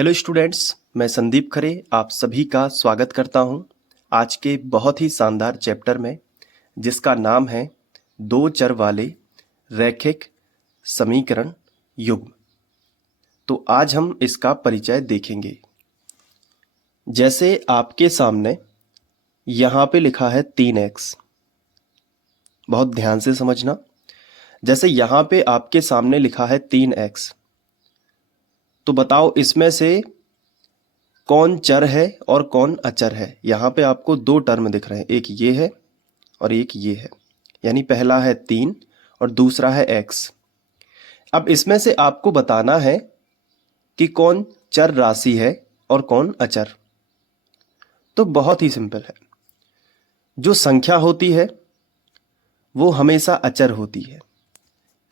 Hello students, मैं संदीप खरे आप सभी का स्वागत करता हूं आज के बहुत ही शानदार चैप्टर में, जिसका नाम है दो चर वाले रैखिक समीकरण युग्म। तो आज हम इसका परिचय देखेंगे। जैसे आपके सामने यहाँ पे लिखा है 3x। बहुत ध्यान से समझना। जैसे यहाँ पे आपके सामने लिखा है 3x, तो बताओ इसमें से कौन चर है और कौन अचर है। यहाँ पे आपको दो टर्म दिख रहे हैं, एक ये है और एक ये है। यानी पहला है 3 और दूसरा है x। अब इसमें से आपको बताना है कि कौन चर राशि है और कौन अचर। तो बहुत ही सिंपल है। जो संख्या होती है वो हमेशा अचर होती है।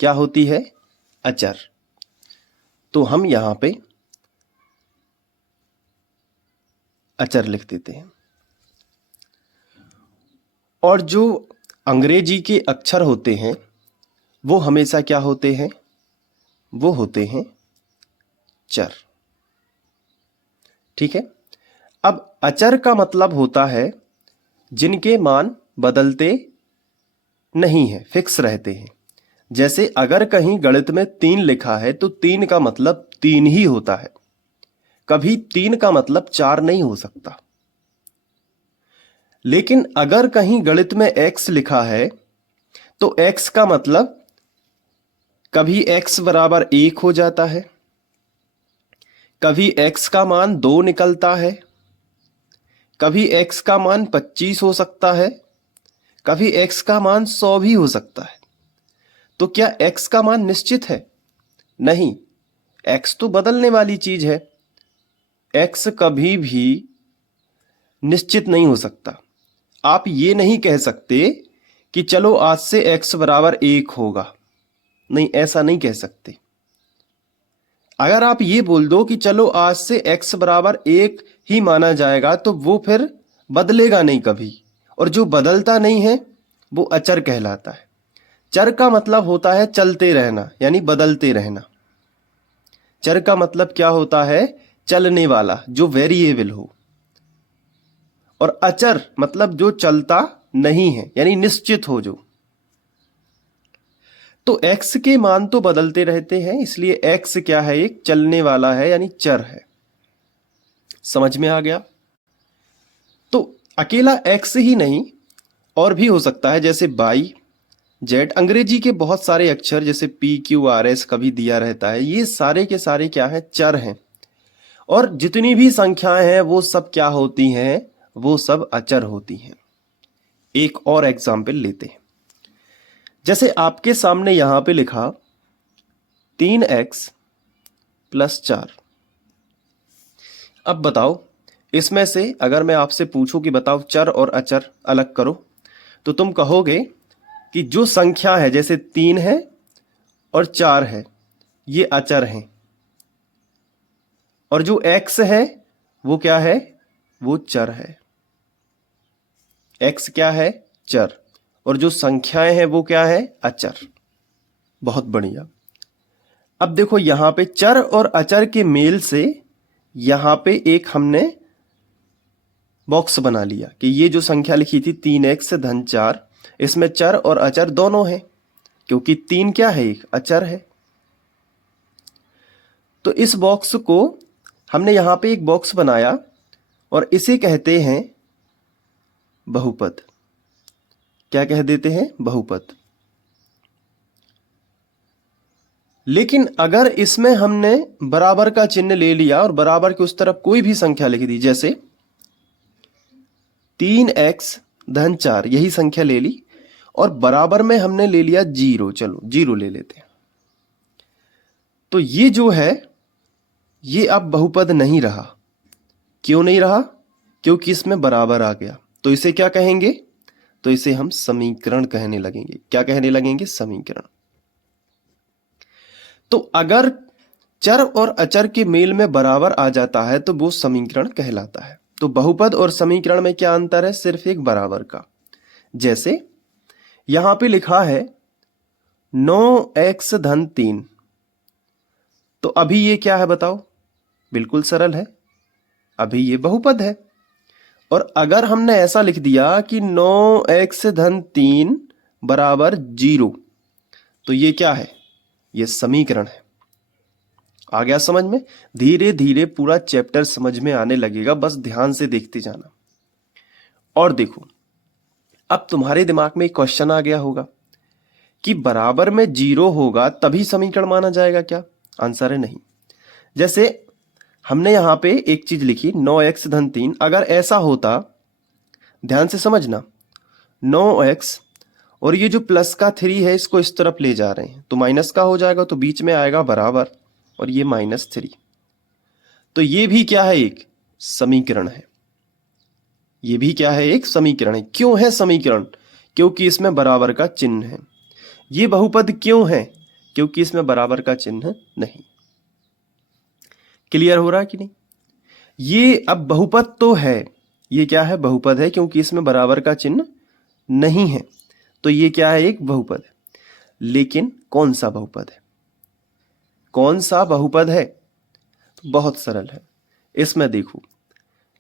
क्या होती है? अचर। तो हम यहाँ पे अचर लिख देते हैं। और जो अंग्रेजी के अक्षर होते हैं वो हमेशा क्या होते हैं? वो होते हैं चर। ठीक है। अब अचर का मतलब होता है जिनके मान बदलते नहीं है, फिक्स रहते हैं। जैसे अगर कहीं गणित में 3 लिखा है तो 3 का मतलब 3 ही होता है, कभी 3 का मतलब 4 नहीं हो सकता। लेकिन अगर कहीं गणित में x लिखा है तो x का मतलब कभी x बराबर 1 हो जाता है, कभी x का मान 2 निकलता है, कभी x का मान 25 हो सकता है, कभी x का मान 100 भी हो सकता है। तो क्या x का मान निश्चित है? नहीं, x तो बदलने वाली चीज है। x कभी भी निश्चित नहीं हो सकता। आप ये नहीं कह सकते कि चलो आज से x बराबर 1 होगा। नहीं, ऐसा नहीं कह सकते। अगर आप ये बोल दो कि चलो आज से x बराबर 1 ही माना जाएगा तो वो फिर बदलेगा नहीं कभी। और जो बदलता नहीं है वो अचर कहलाता है। चर का मतलब होता है चलते रहना, यानी बदलते रहना। चर का मतलब क्या होता है? चलने वाला, जो वेरिएबल हो। और अचर मतलब जो चलता नहीं है, यानी निश्चित हो जो। तो x के मान तो बदलते रहते हैं, इसलिए x क्या है? एक चलने वाला है, यानी चर है। समझ में आ गया? तो अकेला x ही नहीं, और भी हो सकता है, जैसे y, z। अंग्रेजी के बहुत सारे अक्षर जैसे p, q, r, s कभी दिया रहता है। ये सारे के सारे क्या है? चर हैं। और जितनी भी संख्याएं हैं वो सब क्या होती हैं? वो सब अचर होती हैं। एक और एग्जाम्पल लेते हैं। जैसे आपके सामने यहां पे लिखा 3x + 4। अब बताओ इसमें से अगर मैं आपसे पूछूं कि बताओ चर और अचर अलग करो, तो तुम कहोगे कि जो संख्या है, जैसे 3 है और 4 है, ये अचर हैं। और जो x है वो क्या है? वो चर है। x क्या है? चर। और जो संख्याएं हैं वो क्या है? अचर। बहुत बढ़िया। अब देखो यहां पे चर और अचर के मेल से यहां पे एक हमने बॉक्स बना लिया कि ये जो संख्या लिखी थी 3x - 4, इसमें चर और अचर दोनों हैं, क्योंकि 3 क्या है? एक अचर है। तो इस बॉक्स को हमने यहां पे एक बॉक्स बनाया और इसे कहते हैं बहुपद। क्या कह देते हैं? बहुपद। लेकिन अगर इसमें हमने बराबर का चिन्ह ले लिया और बराबर के उस तरफ कोई भी संख्या लिख दी, जैसे 3x - 4, यही संख्या ले ली और बराबर में हमने ले लिया 0। चलो 0 ले लेते हैं। तो ये जो है ये अब बहुपद नहीं रहा। क्यों नहीं रहा? क्योंकि इसमें बराबर आ गया। तो इसे क्या कहेंगे? तो इसे हम समीकरण कहने लगेंगे। क्या कहने लगेंगे? समीकरण। तो अगर चर और अचर के मेल में बराबर आ जाता है तो वो समीकरण कहलाता है। तो बहुपद और समीकरण में क्या अंतर है? सिर्फ एक बराबर का। जैसे यहां पे लिखा है 9x - 3। तो अभी ये क्या है बताओ? बिल्कुल सरल है, अभी ये बहुपद है। और अगर हमने ऐसा लिख दिया कि 9x धन 3 बराबर 0, तो ये क्या है? ये समीकरण है। आ गया समझ में? धीरे धीरे पूरा चैप्टर समझ में आने लगेगा, बस ध्यान से देखते जाना। और देखो, अब तुम्हारे दिमाग में एक क्वेश्चन आ गया होगा कि बराबर में 0 होगा तभी समीकरण माना जाएगा क्या? आंसर है नहीं। जैसे हमने यहां पे एक चीज लिखी 9x धन 3, अगर ऐसा होता, ध्यान से समझना, 9x और ये जो प्लस का 3 है इसको इस तरफ ले जा रहे हैं तो माइनस का हो जाएगा, तो बीच में आएगा बराबर और ये -3। तो ये भी क्या है? एक समीकरण है। ये भी क्या है? एक समीकरण है। क्यों है समीकरण? क्योंकि इसमें बराबर का चिन्ह है। ये बहुपद क्यों है? क्योंकि इसमें बराबर का चिन्ह नहीं। क्लियर हो रहा है कि नहीं? ये अब बहुपद तो है, ये क्या है? बहुपद है, क्योंकि इसमें बराबर का चिन्ह नहीं है, तो ये क्या है? एक बहुपद है। लेकिन कौन सा बहुपद है? कौन सा बहुपद है? बहुत सरल है। इसमें देखो,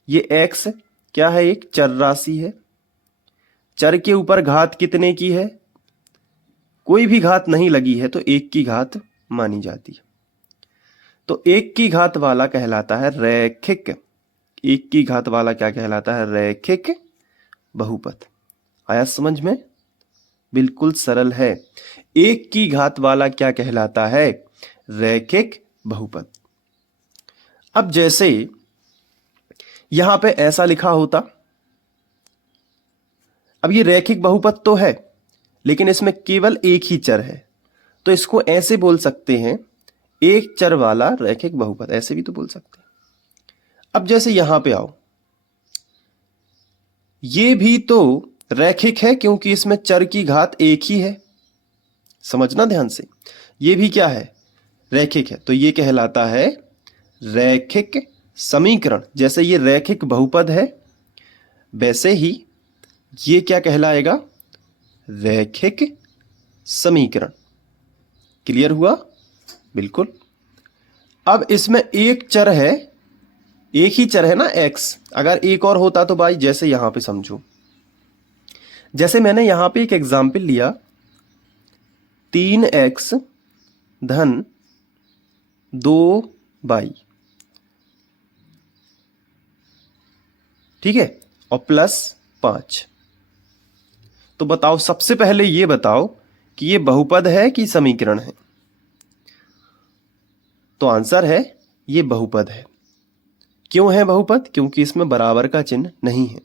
ये x क्या है? एक चर राशि है। चर के ऊपर घात कितने की है? कोई भी घात नहीं लगी है तो 1 की घात मानी जाती है। तो 1 की घात वाला कहलाता है रैखिक। 1 की घात वाला क्या कहलाता है? रैखिक बहुपद। आया समझ में? बिल्कुल सरल है। 1 की घात वाला क्या कहलाता है? रैखिक बहुपद। अब जैसे यहां पे ऐसा लिखा होता, अब ये रैखिक बहुपद तो है लेकिन इसमें केवल एक ही चर है, तो इसको ऐसे बोल सकते हैं एक चर वाला रैखिक बहुपद, ऐसे भी तो बोल सकते हैं। अब जैसे यहां पे आओ, ये भी तो रैखिक है क्योंकि इसमें चर की घात 1 ही है। समझना ध्यान से, ये भी क्या है? रैखिक है, तो ये कहलाता है रैखिक समीकरण। जैसे ये रैखिक बहुपद है वैसे ही ये क्या कहलाएगा? रैखिक समीकरण। क्लियर हुआ? बिल्कुल। अब इसमें एक चर है, एक ही चर है ना x, अगर एक और होता तो भाई, जैसे यहां पे समझो, जैसे मैंने यहां पे एक एग्जाम्पल लिया 3x धन 2y, ठीक है, और +5। तो बताओ, सबसे पहले ये बताओ कि ये बहुपद है कि समीकरण है? तो आंसर है ये बहुपद है। क्यों है बहुपद? क्योंकि इसमें बराबर का चिन्ह नहीं है।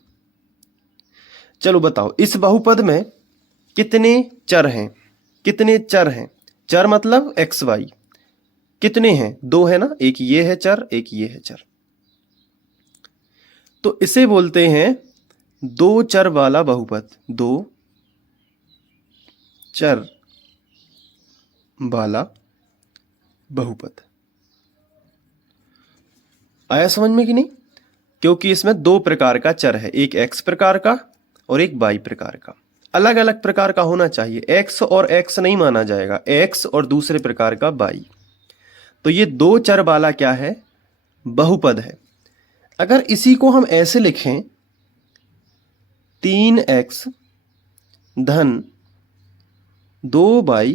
चलो बताओ, इस बहुपद में कितने चर हैं? कितने चर हैं? चर मतलब एक्स वाई। कितने हैं? 2 है ना, एक ये है चर, एक ये है चर। तो इसे बोलते हैं 2 चर वाला बहुपद। 2 चर वाला बहुपद। आया समझ में कि नहीं? क्योंकि इसमें 2 प्रकार का चर है, एक x प्रकार का और एक y प्रकार का। अलग अलग प्रकार का होना चाहिए, x और x नहीं माना जाएगा, x और दूसरे प्रकार का y। तो ये 2 चर वाला क्या है? बहुपद है। अगर इसी को हम ऐसे लिखें 3x धन 2y,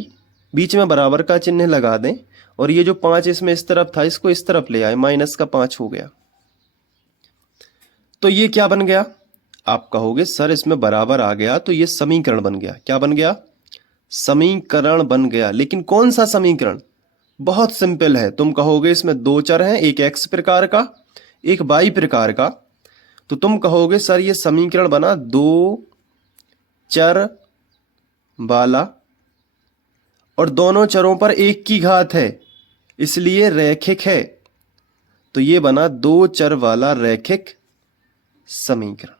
बीच में बराबर का चिन्ह लगा दें, और ये जो 5 इसमें इस तरफ था इसको इस तरफ ले आए, -5 हो गया। तो ये क्या बन गया? आप कहोगे सर इसमें बराबर आ गया तो ये समीकरण बन गया। क्या बन गया? समीकरण बन गया। लेकिन कौन सा समीकरण? बहुत सिंपल है। तुम कहोगे इसमें 2 चर हैं, एक x प्रकार का एक y प्रकार का, तो तुम कहोगे सर ये समीकरण बना 2 चर वाला, और दोनों चरों पर 1 की घात है इसलिए रैखिक है। तो ये बना 2 चर वाला रैखिक समीकरण।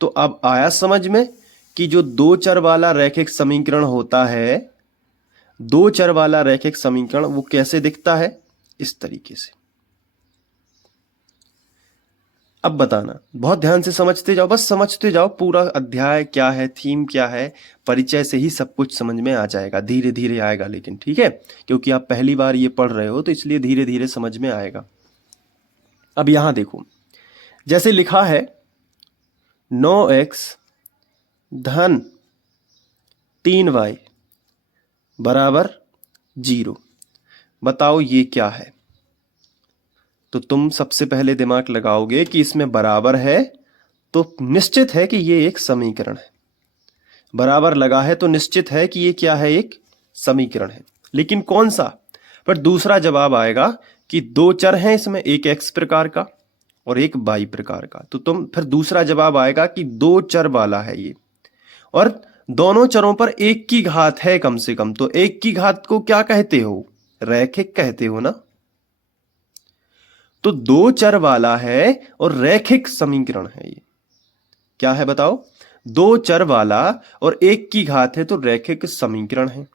तो अब आया समझ में कि जो 2 चर वाला रैखिक समीकरण होता है, 2 चर वाला रैखिक समीकरण वो कैसे दिखता है? इस तरीके से। अब बताना, बहुत ध्यान से समझते जाओ, बस समझते जाओ पूरा अध्याय क्या है, थीम क्या है, परिचय से ही सब कुछ समझ में आ जाएगा। धीरे धीरे आएगा लेकिन, ठीक है, क्योंकि आप पहली बार ये पढ़ रहे हो तो इसलिए धीरे धीरे समझ में आएगा। अब यहां देखो, जैसे लिखा है 9x धन 3y बराबर 0। बताओ ये क्या है? तो तुम सबसे पहले दिमाग लगाओगे कि इसमें बराबर है, तो निश्चित है कि ये एक समीकरण है। बराबर लगा है तो निश्चित है कि ये क्या है, एक समीकरण है। लेकिन कौन सा? पर दूसरा जवाब आएगा कि दो चर हैं इसमें, एक x प्रकार का और एक y प्रकार का। तो तुम फिर दूसरा जवाब आएगा कि दो चर वाला है ये, और दोनों चरों पर एक की घात है कम से कम। तो एक की घात को क्या कहते हो? रैखिक कहते हो ना। तो दो चर वाला है और रैखिक समीकरण है ये। क्या है बताओ? दो चर वाला और एक की घात है तो रैखिक समीकरण है,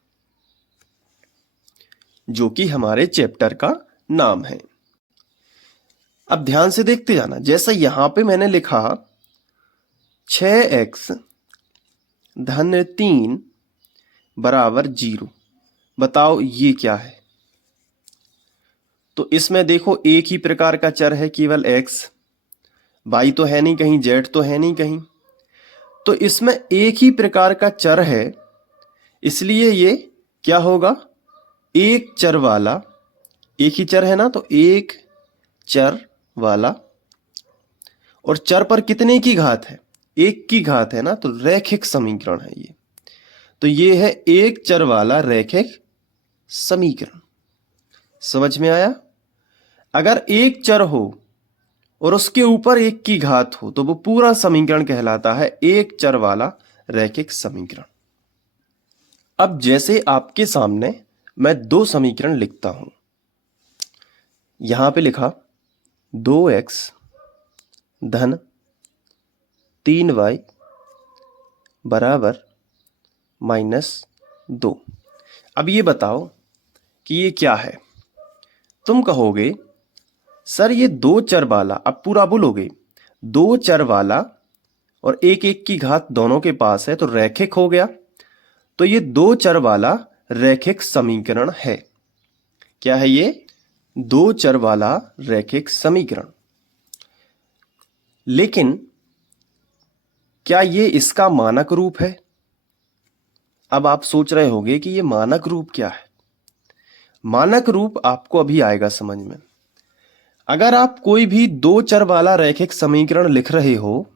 जो कि हमारे चैप्टर का नाम है। अब ध्यान से देखते जाना, जैसा यहां पे मैंने लिखा 6x धन 3 बराबर 0। बताओ ये क्या है? तो इसमें देखो एक ही प्रकार का चर है, केवल x, y तो है नहीं कहीं, z तो है नहीं कहीं। तो इसमें एक ही प्रकार का चर है, इसलिए ये क्या होगा? एक चर वाला। एक ही चर है ना, तो एक चर वाला। और चर पर कितने की घात है? एक की घात है ना, तो रैखिक समीकरण है ये। तो ये है एक चर वाला रैखिक समीकरण। समझ में आया? अगर एक चर हो और उसके ऊपर एक की घात हो तो वो पूरा समीकरण कहलाता है एक चर वाला रैखिक समीकरण। अब जैसे आपके सामने मैं दो समीकरण लिखता हूं, यहां पे लिखा 2x धन 3y बराबर -2। अब ये बताओ कि ये क्या है? तुम कहोगे सर ये दो चर वाला, अब पूरा बोलोगे, दो चर वाला और एक एक की घात दोनों के पास है तो रैखिक हो गया। तो ये दो चर वाला रैखिक समीकरण है। क्या है ये? दो चर वाला रैखिक समीकरण। लेकिन क्या ये इसका मानक रूप है? अब आप सोच रहे होंगे कि ये मानक रूप क्या है। मानक रूप आपको अभी आएगा समझ में। अगर आप कोई भी दो चर वाला रैखिक समीकरण लिख रहे हो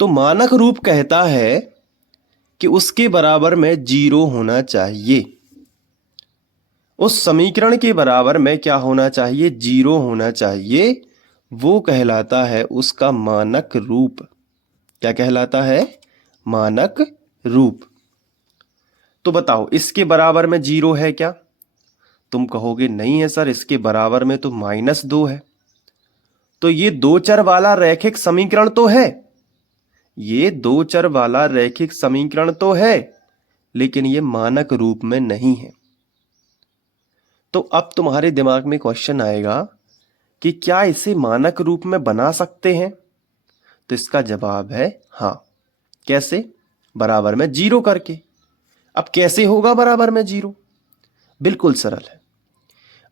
तो मानक रूप कहता है कि उसके बराबर में 0 होना चाहिए। उस समीकरण के बराबर में क्या होना चाहिए? 0 होना चाहिए। वो कहलाता है उसका मानक रूप। क्या कहलाता है? मानक रूप। तो बताओ इसके बराबर में 0 है क्या? तुम कहोगे नहीं है सर, इसके बराबर में तो -2 है। तो ये दो चर वाला रैखिक समीकरण तो है, ये दो चर वाला रैखिक समीकरण तो है, लेकिन ये मानक रूप में नहीं है। तो अब तुम्हारे दिमाग में क्वेश्चन आएगा कि क्या इसे मानक रूप में बना सकते हैं? तो इसका जवाब है हाँ। कैसे? बराबर में 0 करके। अब कैसे होगा बराबर में 0? बिल्कुल सरल है।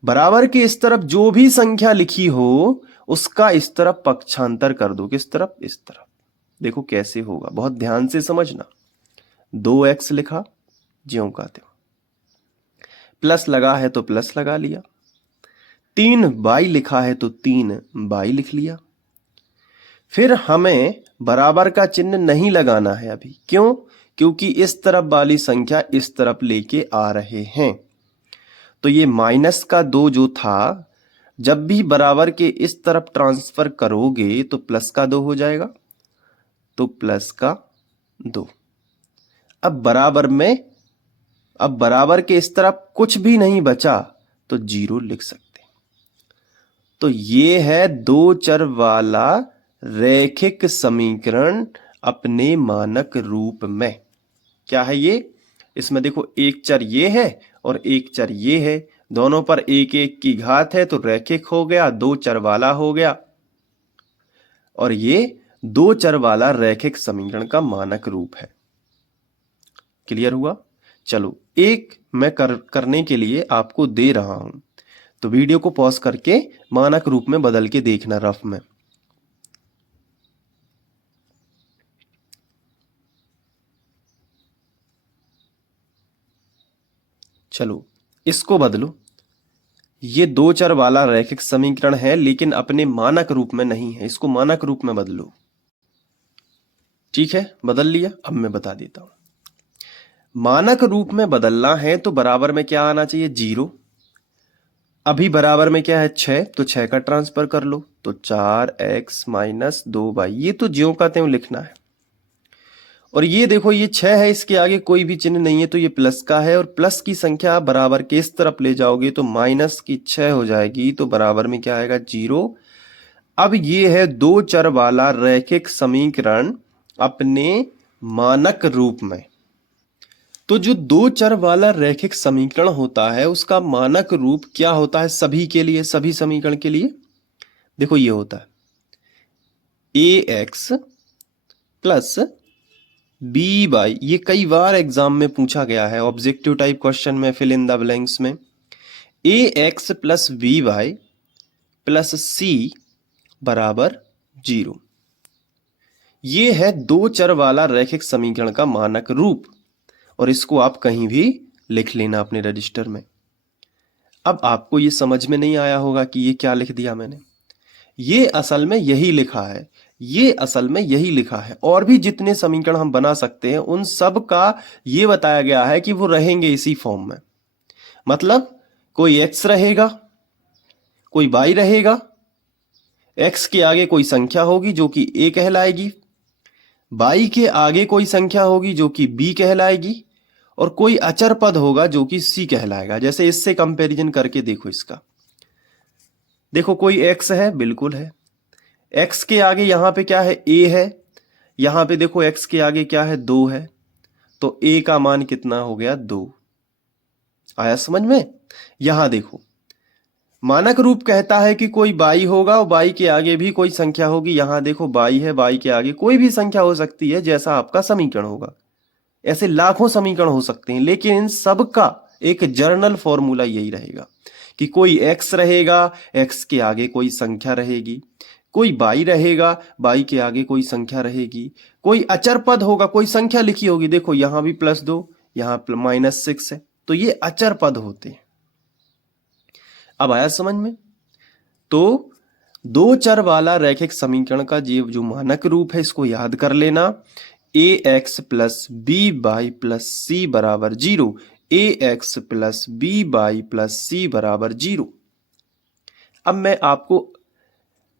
बराबर के इस तरफ जो भी संख्या लिखी हो उसका इस तरफ पक्षांतर कर दो। किस तरफ? इस तरफ। देखो कैसे होगा, बहुत ध्यान से समझना। 2x लिखा ज्यों का त्यों, प्लस लगा है तो प्लस लगा लिया। 3y लिखा है तो 3y लिख लिया। फिर हमें बराबर का चिन्ह नहीं लगाना है अभी। क्यों? क्योंकि इस तरफ वाली संख्या इस तरफ लेके आ रहे हैं। तो ये -2 जो था, जब भी बराबर के इस तरफ ट्रांसफर करोगे तो +2 हो जाएगा, तो +2। अब बराबर के इस तरफ कुछ भी नहीं बचा तो 0 लिख सकते। तो ये है दो चर वाला रैखिक समीकरण अपने मानक रूप में। क्या है ये? इसमें देखो एक चर ये है और एक चर ये है, दोनों पर एक एक की घात है तो रैखिक हो गया, दो चर वाला हो गया। और ये दो चर वाला रैखिक समीकरण का मानक रूप है। क्लियर हुआ? चलो एक मैं करने के लिए आपको दे रहा हूं। तो वीडियो को पॉज करके मानक रूप में बदल के देखना रफ में। चलो इसको बदलो। ये दो चर वाला रैखिक समीकरण है लेकिन अपने मानक रूप में नहीं है, इसको मानक रूप में बदलो। ठीक है, बदल लिया। अब मैं बता देता हूं। मानक रूप में बदलना है तो बराबर में क्या आना चाहिए? 0। अभी बराबर में क्या है? 6, तो 6 का ट्रांसफर कर लो, तो 4x माइनस 2y। ये तो ज्यों का त्यों लिखना है। और ये देखो ये 6 है, इसके आगे कोई भी चिन्ह नहीं है तो ये प्लस का है, और प्लस की संख्या बराबर के इस तरफ ले जाओगे तो माइनस की 6 हो जाएगी, तो बराबर में क्या आएगा? 0। अब ये है दो चर वाला रैखिक समीकरण अपने मानक रूप में। तो जो दो चर वाला रैखिक समीकरण होता है उसका मानक रूप क्या होता है सभी के लिए, सभी समीकरण के लिए? देखो ये होता है ax प्लस by। ये कई बार एग्जाम में पूछा गया है, ऑब्जेक्टिव टाइप क्वेश्चन में, फिल इन द ब्लैंक्स में। ax plus by plus c बराबर 0। ये है दो चर वाला रैखिक समीकरण का मानक रूप, और इसको आप कहीं भी लिख लेना अपने रजिस्टर में। अब आपको ये समझ में नहीं आया होगा कि ये क्या लिख दिया मैंने। ये असल में यही लिखा है, ये असल में यही लिखा है। और भी जितने समीकरण हम बना सकते हैं उन सब का ये बताया गया है कि वो रहेंगे इसी फॉर्म में। मतलब कोई x रहेगा, कोई y रहेगा, x के आगे कोई संख्या होगी जो कि a कहलाएगी, y के आगे कोई संख्या होगी जो कि b कहलाएगी, और कोई अचर पद होगा जो कि c कहलाएगा। जैसे इससे कंपैरिजन करके देखो इसका। देखो कोई x है, बिल्कुल है। x के आगे यहां पे क्या है? a है। यहां पे देखो x के आगे क्या है? 2 है। तो a का मान कितना हो गया? 2। आया समझ में? यहां देखो मानक रूप कहता है कि कोई y होगा और y के आगे भी कोई संख्या होगी। यहां देखो y है, y के आगे कोई भी संख्या हो सकती है, जैसा आपका समीकरण होगा। ऐसे लाखों समीकरण हो सकते हैं, लेकिन इन सब का एक जर्नल फॉर्मूला यही रहेगा कि कोई x रहेगा, x के आगे कोई संख्या रहेगी, कोई y रहेगा, y के आगे कोई संख्या रहेगी, कोई अचर पद होगा, कोई संख्या लिखी होगी। देखो यहां भी +2, यहां -6 है, तो ये अचर पद होते हैं। अब आया समझ में? तो दो चर वाला रैखिक समीकरण का जो मानक रूप है इसको याद कर लेना। ax plus by plus c बराबर 0। ax plus by plus c बराबर 0। अब मैं आपको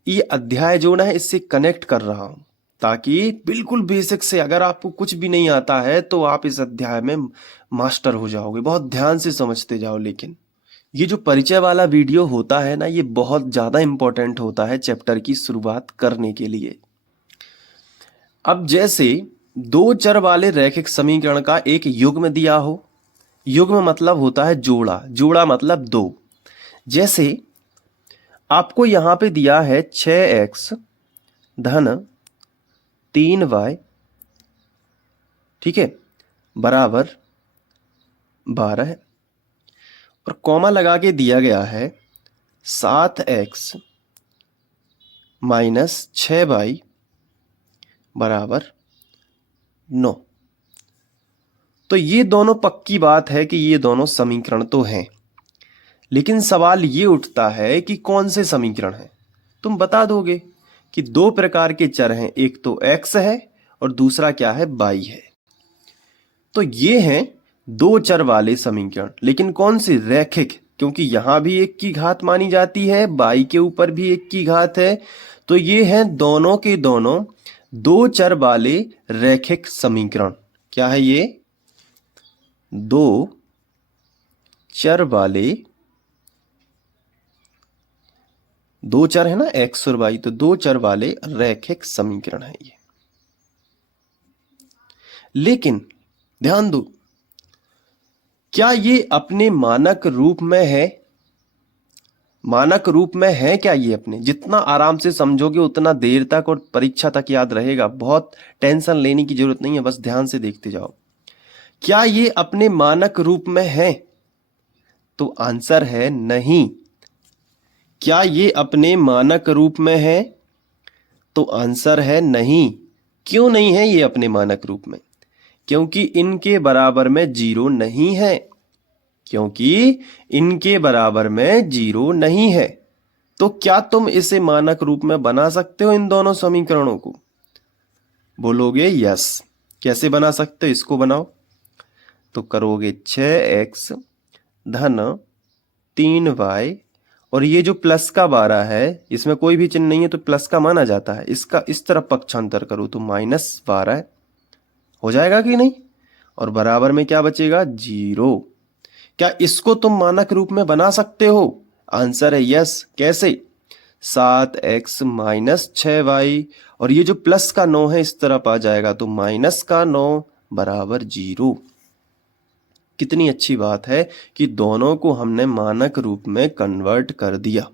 ये अध्याय जो ना है इससे कनेक्ट कर रहा हूं, ताकि बिल्कुल बेसिक से, अगर आपको कुछ भी नहीं आता है तो आप इस अध्याय में मास्टर हो जाओगे। बहुत ध्यान से समझते जाओ। लेकिन ये जो परिचय वाला वीडियो होता है ना, ये बहुत ज्यादा इंपॉर्टेंट होता है चैप्टर की शुरुआत करने के लिए। अब जैसे दो चर वाले रैखिक समीकरण का एक युग्म दिया हो, युग्म मतलब होता है जोड़ा, जोड़ा मतलब 2। जैसे आपको यहां पे दिया है 6x धन 3y, ठीक है, बराबर 12 है, और कॉमा लगा के दिया गया है 7x माइनस 6y बराबर 9। तो ये दोनों पक्की बात है कि ये दोनों समीकरण तो हैं, लेकिन सवाल ये उठता है कि कौन से समीकरण हैं। तुम बता दोगे कि दो प्रकार के चर हैं, एक तो x है और दूसरा क्या है? y है। तो ये हैं दो चर वाले समीकरण, लेकिन कौन से? रैखिक, क्योंकि यहां भी 1 की घात मानी जाती है, y के ऊपर भी 1 की घात है। तो ये हैं दोनों के दोनों दो चर वाले रैखिक समीकरण। क्या है ये? दो चर वाले, दो चर है ना x और y, तो दो चर वाले रैखिक समीकरण है ये। लेकिन ध्यान दो, क्या ये अपने मानक रूप में है? मानक रूप में है क्या ये अपने? जितना आराम से समझोगे उतना देर तक और परीक्षा तक याद रहेगा। बहुत टेंशन लेने की जरूरत नहीं है, बस ध्यान से देखते जाओ। क्या ये अपने मानक रूप में है? तो आंसर है नहीं। क्या ये अपने मानक रूप में है? तो आंसर है नहीं। क्यों नहीं है ये अपने मानक रूप में? क्योंकि इनके बराबर में जीरो नहीं है। क्योंकि इनके बराबर में जीरो नहीं है। तो क्या तुम इसे मानक रूप में बना सकते हो इन दोनों समीकरणों को? बोलोगे यस। कैसे बना सकते हो? इसको बनाओ। तो करोगे 6x धन 3y और ये जो प्लस का 12 है इसमें कोई भी चिन्ह नहीं है तो प्लस का माना जाता है। इसका इस तरफ पक्षांतर करो तो -12 हो जाएगा कि नहीं? और बराबर में क्या बचेगा? जीरो। क्या इसको तुम मानक रूप में बना सकते हो? आंसर है यस। कैसे? 7x - 6y और ये जो प्लस का 9 है इस तरफ आ जाएगा तो माइनस का 9 बराबर जीरो। कितनी अच्छी बात है कि दोनों को हमने मानक रूप में कन्वर्ट कर दिया।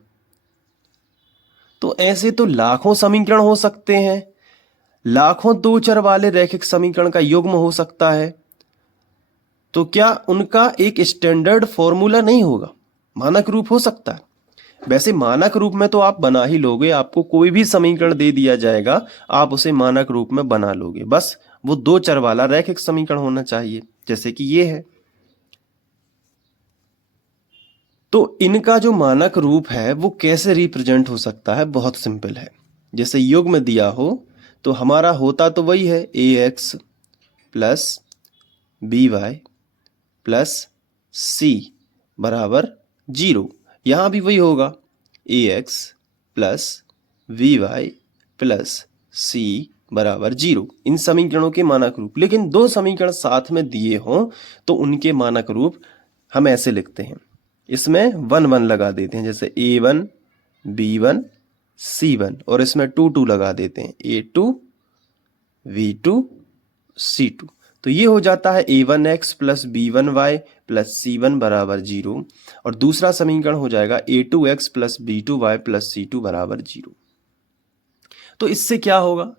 तो ऐसे तो लाखों समीकरण हो सकते हैं, लाखों दो चर वाले रैखिक समीकरण का युग्म हो सकता है। तो क्या उनका एक स्टैंडर्ड फॉर्मूला नहीं होगा? मानक रूप हो सकता है। वैसे मानक रूप में तो आप बना ही लोगे, आपको कोई भी समीकरण दे दिया जाएगा आप उसे मानक रूप में बना लोगे। बस वो दो चर वाला रैखिक समीकरण होना चाहिए, जैसे कि ये है। तो इनका जो मानक रूप है वो कैसे रिप्रेजेंट हो सकता है? बहुत सिंपल है। जैसे युग्म दिया हो तो हमारा होता तो वही है ax plus by plus c बराबर जीरो। यहां भी वही होगा ax plus by plus c बराबर जीरो। इन समीकरणों के मानक रूप। लेकिन दो समीकरण साथ में दिए हों तो उनके मानक रूप हम ऐसे लिखते हैं, इसमें 1 1 लगा देते हैं, जैसे a1 b1 c1 और इसमें 2 2 लगा देते हैं, a2 v2 c2। तो ये हो जाता है a1x plus b1y plus c1 बराबर जीरो। और दूसरा समीकरण हो जाएगा a2x plus b2y plus c2 बराबर जीरो। तो इससे क्या होगा?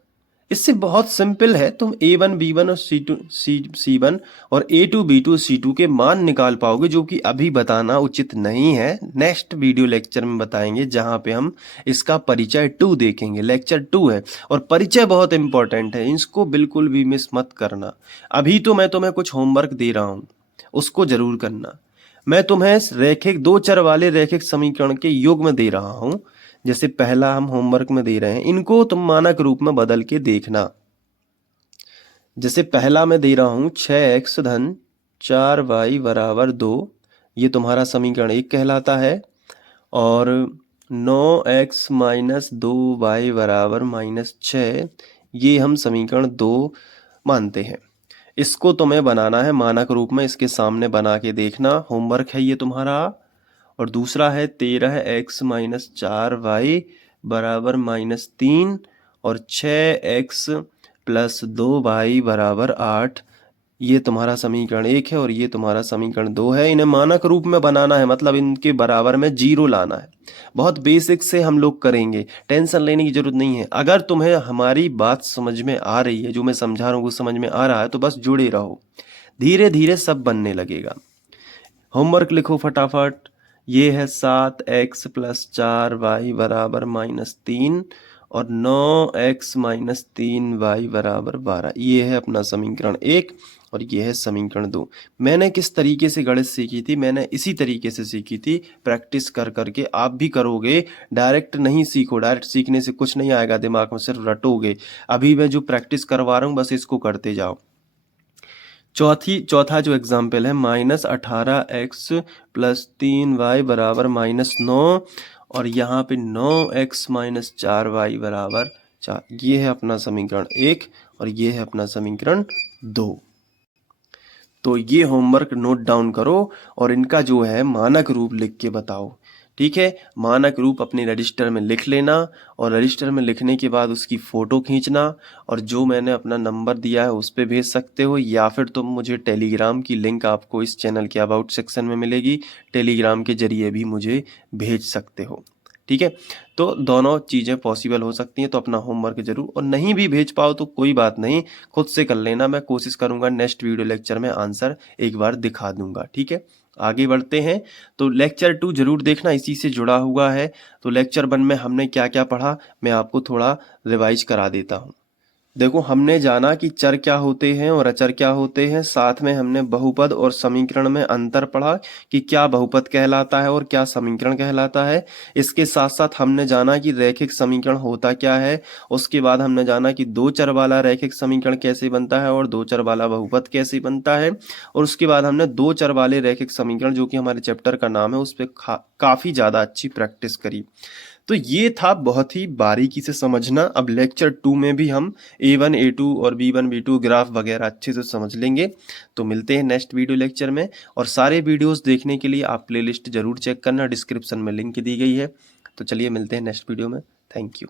इससे बहुत सिंपल है, तुम a1 b1 और c1 और a2 b2 c2 के मान निकाल पाओगे, जो कि अभी बताना उचित नहीं है। नेक्स्ट वीडियो लेक्चर में बताएंगे, जहां पे हम इसका परिचय 2 देखेंगे। लेक्चर 2 है और परिचय बहुत इंपॉर्टेंट है, इसको बिल्कुल भी मिस मत करना। अभी तो मैं तुम्हें कुछ होमवर्क दे रहा हूं, उसको जरूर करना। मैं तुम्हें रैखिक दो चर वाले रैखिक समीकरण के युग्म दे रहा हूं। जैसे पहला हम होमवर्क में दे रहे हैं, इनको तुम मानक रूप में बदल के देखना। जैसे पहला मैं दे रहा हूं 6x धन 4y बराबर 2, ये तुम्हारा समीकरण 1 कहलाता है। और 9x - 2y बराबर -6, ये हम समीकरण 2 मानते हैं। इसको तुम्हें बनाना है मानक रूप में, इसके सामने बना के देखना, होमवर्क है ये तुम्हारा। और दूसरा है 13x - 4y बराबर -3 और 6x प्लस 2y बराबर 8, ये तुम्हारा समीकरण 1 है और ये तुम्हारा समीकरण 2 है। इन्हें मानक रूप में बनाना है, मतलब इनके बराबर में जीरो लाना है। बहुत बेसिक से हम लोग करेंगे, टेंशन लेने की जरूरत नहीं है। अगर तुम्हें हमारी बात समझ में आ रही है, जो मैं समझा रहा हूँ वो समझ में आ रहा है, तो बस जुड़े रहो, धीरे धीरे सब बनने लगेगा। होमवर्क लिखो फटाफट। ये है 7x प्लस 4y बराबर -3 और 9x - 3y बराबर 12, ये है अपना समीकरण 1 और ये है समीकरण 2। मैंने किस तरीके से गणित सीखी थी? मैंने इसी तरीके से सीखी थी, प्रैक्टिस कर करके। आप भी करोगे, डायरेक्ट नहीं सीखो, डायरेक्ट सीखने से कुछ नहीं आएगा दिमाग में, सिर्फ रटोगे। अभी मैं जो प्रैक्टिस करवा रहा हूँ बस इसको करते जाओ। चौथा जो एग्जाम्पल है -18x प्लस 3y बराबर -9 और यहाँ पे 9x - 4y बराबर 4, ये है अपना समीकरण 1 और ये है अपना समीकरण 2। तो ये होमवर्क नोट डाउन करो और इनका जो है मानक रूप लिख के बताओ, ठीक है? मानक रूप अपने रजिस्टर में लिख लेना और रजिस्टर में लिखने के बाद उसकी फ़ोटो खींचना और जो मैंने अपना नंबर दिया है उस पर भेज सकते हो, या फिर तुम मुझे टेलीग्राम की लिंक आपको इस चैनल के अबाउट सेक्शन में मिलेगी, टेलीग्राम के जरिए भी मुझे भेज सकते हो, ठीक है? तो दोनों चीज़ें पॉसिबल हो सकती हैं। तो अपना होमवर्क जरूर, और नहीं भी भेज पाओ तो कोई बात नहीं, खुद से कर लेना। मैं कोशिश करूँगा नेक्स्ट वीडियो लेक्चर में आंसर एक बार दिखा दूंगा, ठीक है? आगे बढ़ते हैं। तो लेक्चर 2 जरूर देखना, इसी से जुड़ा हुआ है। तो लेक्चर 1 में हमने क्या क्या पढ़ा मैं आपको थोड़ा रिवाइज करा देता हूँ। देखो, हमने जाना कि चर क्या होते हैं और अचर क्या होते हैं। साथ में हमने बहुपद और समीकरण में अंतर पढ़ा कि क्या बहुपद कहलाता है और क्या समीकरण कहलाता है। इसके साथ साथ हमने जाना कि रैखिक समीकरण होता क्या है। उसके बाद हमने जाना कि दो चर वाला रैखिक समीकरण कैसे बनता है और दो चर वाला बहुपद कैसे बनता है। और उसके बाद हमने दो चर वाले रैखिक समीकरण, जो कि हमारे चैप्टर का नाम है, उस पर काफी ज्यादा अच्छी प्रैक्टिस करी। तो ये था बहुत ही बारीकी से समझना। अब लेक्चर 2 में भी हम A1 A2 और B1 B2 ग्राफ वगैरह अच्छे से समझ लेंगे। तो मिलते हैं नेक्स्ट वीडियो लेक्चर में। और सारे वीडियोस देखने के लिए आप प्लेलिस्ट जरूर चेक करना, डिस्क्रिप्शन में लिंक दी गई है। तो चलिए मिलते हैं नेक्स्ट वीडियो में। Thank you.